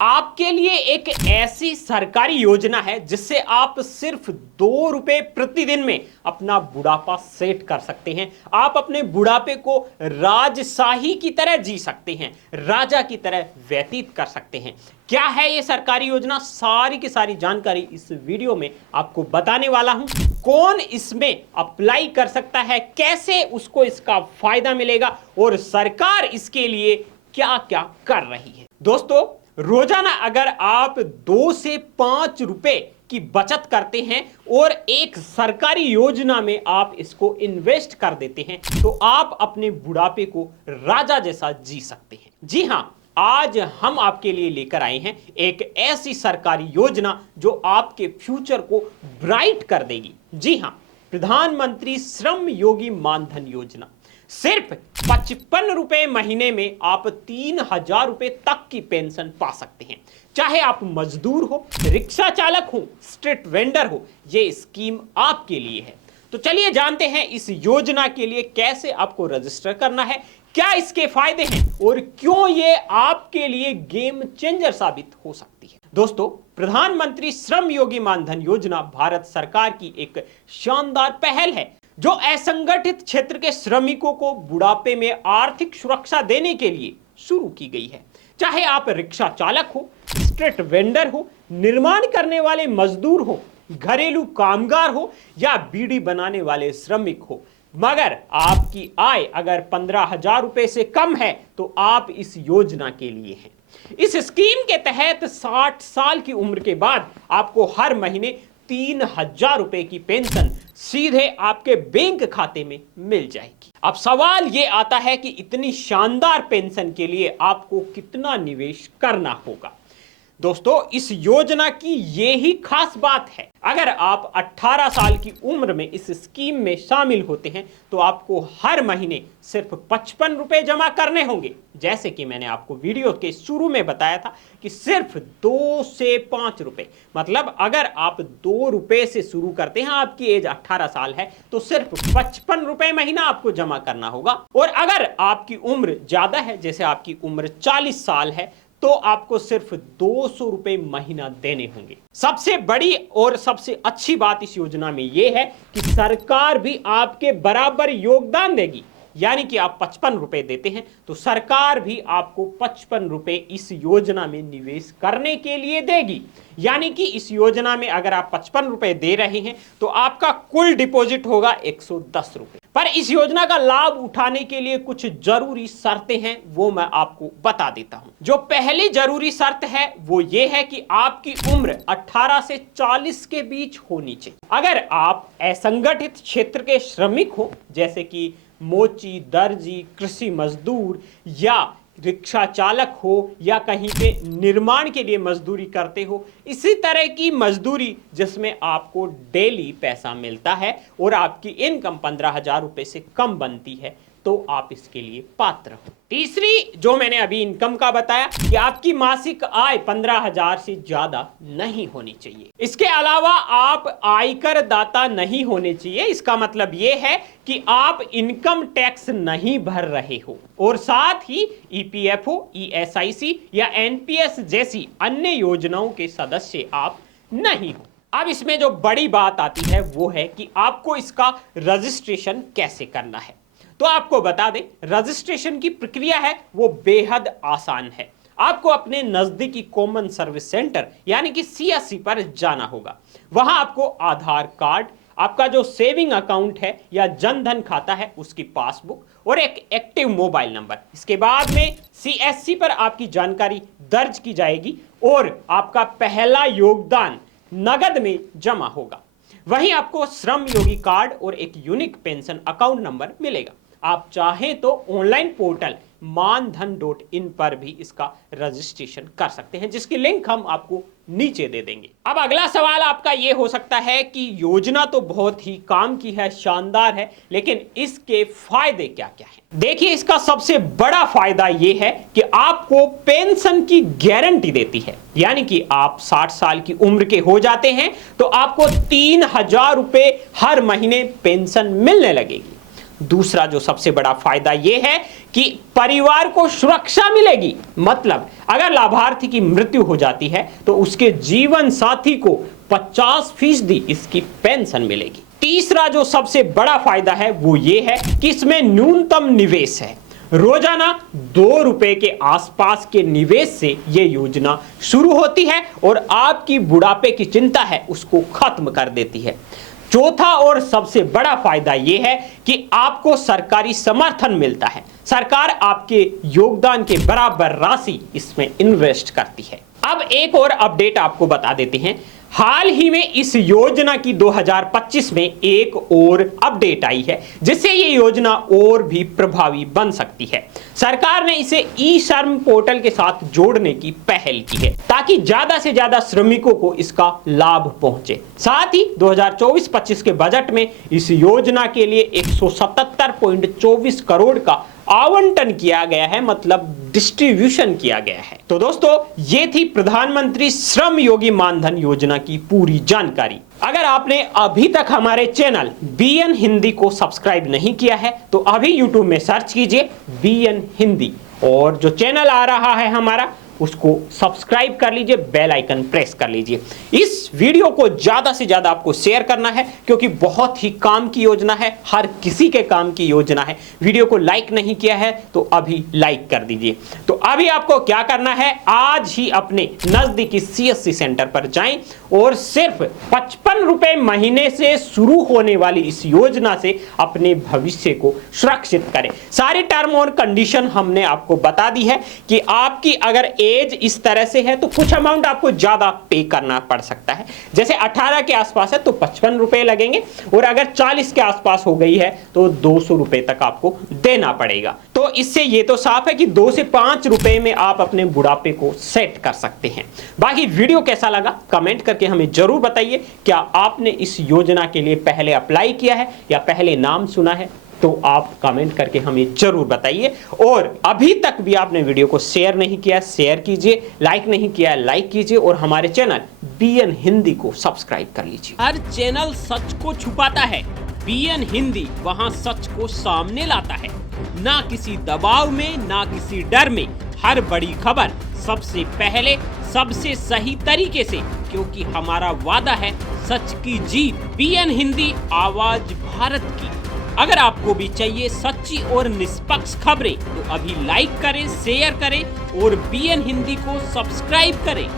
आपके लिए एक ऐसी सरकारी योजना है जिससे आप सिर्फ 2 रुपए प्रतिदिन में अपना बुढ़ापा सेट कर सकते हैं। आप अपने बुढ़ापे को राजशाही की तरह जी सकते हैं, राजा की तरह व्यतीत कर सकते हैं। क्या है ये सरकारी योजना? सारी की सारी जानकारी इस वीडियो में आपको बताने वाला हूं। कौन इसमें अप्लाई कर सकता है, कैसे उसको इसका फायदा मिलेगा और सरकार इसके लिए क्या क्या कर रही है। दोस्तों, रोजाना अगर आप 2 से 5 रुपए की बचत करते हैं और एक सरकारी योजना में आप इसको इन्वेस्ट कर देते हैं तो आप अपने बुढ़ापे को राजा जैसा जी सकते हैं। जी हां, आज हम आपके लिए लेकर आए हैं एक ऐसी सरकारी योजना जो आपके फ्यूचर को ब्राइट कर देगी। जी हां, प्रधानमंत्री श्रम योगी मानधन योजना। सिर्फ 55 रुपए महीने में आप 3,000 रुपए तक की पेंशन पा सकते हैं। चाहे आप मजदूर हो, रिक्शा चालक हो, स्ट्रीट वेंडर हो, ये स्कीम आपके लिए है। तो चलिए जानते हैं इस योजना के लिए कैसे आपको रजिस्टर करना है, क्या इसके फायदे हैं और क्यों ये आपके लिए गेम चेंजर साबित हो सकती है। दोस्तों, प्रधानमंत्री श्रम योगी मानधन योजना भारत सरकार की एक शानदार पहल है जो असंगठित क्षेत्र के श्रमिकों को बुढ़ापे में आर्थिक सुरक्षा देने के लिए शुरू की गई है। चाहे आप रिक्शा चालक हो, स्ट्रीट वेंडर हो, निर्माण करने वाले मजदूर हो, घरेलू कामगार हो या बीड़ी बनाने वाले श्रमिक हो, मगर आपकी आय अगर 15,000 रुपए से कम है तो आप इस योजना के लिए हैं। इस स्कीम के तहत 60 साल की उम्र के बाद आपको हर महीने 3,000 रुपए की पेंशन सीधे आपके बैंक खाते में मिल जाएगी। अब सवाल यह आता है कि इतनी शानदार पेंशन के लिए आपको कितना निवेश करना होगा। दोस्तों, इस योजना की यही खास बात है। अगर आप 18 साल की उम्र में इस स्कीम में शामिल होते हैं तो आपको हर महीने सिर्फ 55 रुपए जमा करने होंगे। जैसे कि मैंने आपको वीडियो के शुरू में बताया था कि सिर्फ 2 से 5 रुपए, मतलब अगर आप 2 रुपए से शुरू करते हैं, आपकी एज 18 साल है तो सिर्फ 55 रुपए महीना आपको जमा करना होगा। और अगर आपकी उम्र ज्यादा है, जैसे आपकी उम्र 40 साल है, तो आपको सिर्फ 200 रुपए महीना देने होंगे। सबसे बड़ी और सबसे अच्छी बात इस योजना में यह है कि सरकार भी आपके बराबर योगदान देगी। यानी कि आप 55 रुपए देते हैं तो सरकार भी आपको 55 रुपए इस योजना में निवेश करने के लिए देगी। यानी कि इस योजना में अगर आप 55 रुपए दे रहे हैं तो आपका कुल डिपॉजिट होगा 110 रुपए। पर इस योजना का लाभ उठाने के लिए कुछ जरूरी शर्तें हैं, वो मैं आपको बता देता हूं। जो पहली जरूरी शर्त है वो ये है कि आपकी उम्र 18 से 40 के बीच होनी चाहिए। अगर आप असंगठित क्षेत्र के श्रमिक हो, जैसे कि मोची, दर्जी, कृषि मजदूर या रिक्शा चालक हो या कहीं पे निर्माण के लिए मजदूरी करते हो, इसी तरह की मजदूरी जिसमें आपको डेली पैसा मिलता है और आपकी इनकम 15,000 रुपए से कम बनती है, तो आप इसके लिए पात्र हो। तीसरी, जो मैंने अभी इनकम का बताया कि आपकी मासिक आय 15,000 से ज्यादा नहीं होनी चाहिए। इसके अलावा आप आयकर दाता नहीं होने चाहिए। इसका मतलब यह है कि आप इनकम टैक्स नहीं भर रहे हो और साथ ही ईपीएफओ, ईएसआईसी या एनपीएस जैसी अन्य योजनाओं के सदस्य आप नहीं हो। अब इसमें जो बड़ी बात आती है वो है कि आपको इसका रजिस्ट्रेशन कैसे करना है। तो आपको बता दें, रजिस्ट्रेशन की प्रक्रिया है वो बेहद आसान है। आपको अपने नजदीकी कॉमन सर्विस सेंटर यानी कि सीएससी पर जाना होगा। वहां आपको आधार कार्ड, आपका जो सेविंग अकाउंट है या जनधन खाता है उसकी पासबुक और एक एक्टिव मोबाइल नंबर, इसके बाद में सीएससी पर आपकी जानकारी दर्ज की जाएगी और आपका पहला योगदान नगद में जमा होगा। वहीं आपको श्रम योगी कार्ड और एक यूनिक पेंशन अकाउंट नंबर मिलेगा। आप चाहें तो ऑनलाइन पोर्टल मानधन.in पर भी इसका रजिस्ट्रेशन कर सकते हैं, जिसकी लिंक हम आपको नीचे दे देंगे। अब अगला सवाल आपका यह हो सकता है कि योजना तो बहुत ही काम की है, शानदार है, लेकिन इसके फायदे क्या क्या हैं? देखिए, इसका सबसे बड़ा फायदा यह है कि आपको पेंशन की गारंटी देती है। यानी कि आप 60 साल की उम्र के हो जाते हैं तो आपको 3,000 रुपए हर महीने पेंशन मिलने लगेगी। दूसरा जो सबसे बड़ा फायदा यह है कि परिवार को सुरक्षा मिलेगी। मतलब अगर लाभार्थी की मृत्यु हो जाती है तो उसके जीवन साथी को 50% इसकी पेंशन मिलेगी। तीसरा जो सबसे बड़ा फायदा है वो ये है कि इसमें न्यूनतम निवेश है। रोजाना 2 रुपए के आसपास के निवेश से ये योजना शुरू होती है और आपकी बुढ़ापे की चिंता है उसको खत्म कर देती है। चौथा और सबसे बड़ा फायदा यह है कि आपको सरकारी समर्थन मिलता है। सरकार आपके योगदान के बराबर राशि इसमें इन्वेस्ट करती है। अब एक और अपडेट आपको बता देते हैं। हाल ही में इस योजना की 2025 में एक और अपडेट आई है जिससे ये योजना और भी प्रभावी बन सकती है। सरकार ने इसे ई-श्रम पोर्टल के साथ जोड़ने की पहल की है ताकि ज्यादा से ज्यादा श्रमिकों को इसका लाभ पहुंचे। साथ ही 2024-25 के बजट में इस योजना के लिए 177.24 करोड़ का आवंटन किया गया है, मतलब डिस्ट्रीब्यूशन किया गया है। तो दोस्तों ये थी प्रधानमंत्री श्रम योगी मानधन योजना की पूरी जानकारी। अगर आपने अभी तक हमारे चैनल BN हिंदी को सब्सक्राइब नहीं किया है तो अभी YouTube में सर्च कीजिए BN हिंदी और जो चैनल आ रहा है हमारा उसको सब्सक्राइब कर लीजिए, बेल आइकन प्रेस कर लीजिए। इस वीडियो को ज्यादा से ज्यादा आपको शेयर करना है क्योंकि बहुत ही काम की योजना है, हर किसी के काम की योजना है। वीडियो को लाइक नहीं किया है तो अभी लाइक कर दीजिए। तो अभी आपको क्या करना है, आज ही अपने नजदीकी CSC सेंटर पर जाएं और सिर्फ 55 रुपए महीने से शुरू होने वाली इस योजना से अपने भविष्य को सुरक्षित करें। सारी टर्म और कंडीशन हमने आपको बता दी है कि आपकी अगर एज इस तरह से है तो कुछ अमाउंट आपको ज्यादा पे करना पड़ सकता है। जैसे 18 के आसपास है तो 55 रुपए लगेंगे और अगर 40 के आसपास हो गई है तो 200 रुपए तक आपको देना पड़ेगा। तो इससे ये तो साफ है कि 2 से 5 रुपए में आप अपने बुढ़ापे को सेट कर सकते हैं। बाकी वीडियो कैसा लगा कमेंट करके हमें जरूर बताइए। क्या आपने इस योजना के लिए पहले अप्लाई किया है या पहले नाम सुना है, तो आप कमेंट करके हमें जरूर बताइए। और अभी तक भी आपने वीडियो को शेयर नहीं किया, शेयर कीजिए, लाइक नहीं किया, लाइक कीजिए और हमारे चैनल BN हिंदी को सब्सक्राइब कर लीजिए। हर चैनल सच को छुपाता है, BN हिंदी वहां सच को सामने लाता है। ना किसी दबाव में, ना किसी डर में, हर बड़ी खबर सबसे पहले, सबसे सही तरीके से, क्योंकि हमारा वादा है सच की जीत। BN हिंदी, आवाज भारत की। अगर आपको भी चाहिए सच्ची और निष्पक्ष खबरें तो अभी लाइक करें, शेयर करें और BN हिंदी को सब्सक्राइब करें।